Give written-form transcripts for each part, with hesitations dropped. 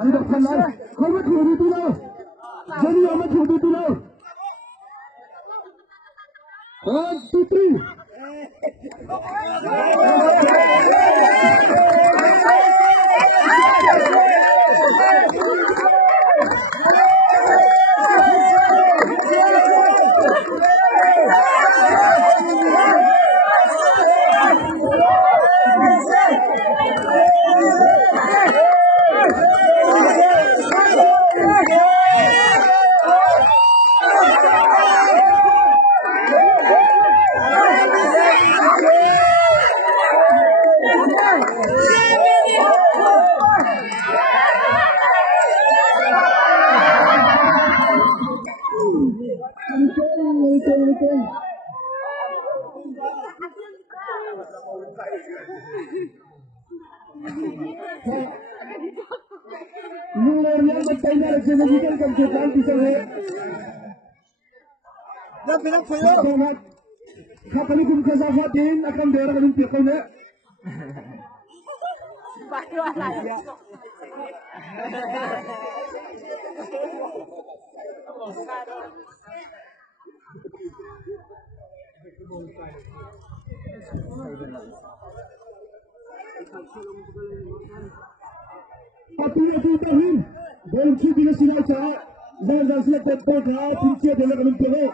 अंदर चलना कोई मत छोड़ दी लो जल्दी मत छोड़ दी लो 1 2 3 Kapalikum kazafatin akan daerah kami pikirnya. Tapi itu tahin, benci bila sinau cah, jangan sila tempo cah, pinci daerah kami pikir.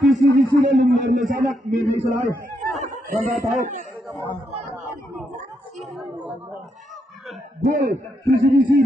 PCDC ने लुम्बर में सामक मीडिया चलाए बंदा ताऊ बोल PCDC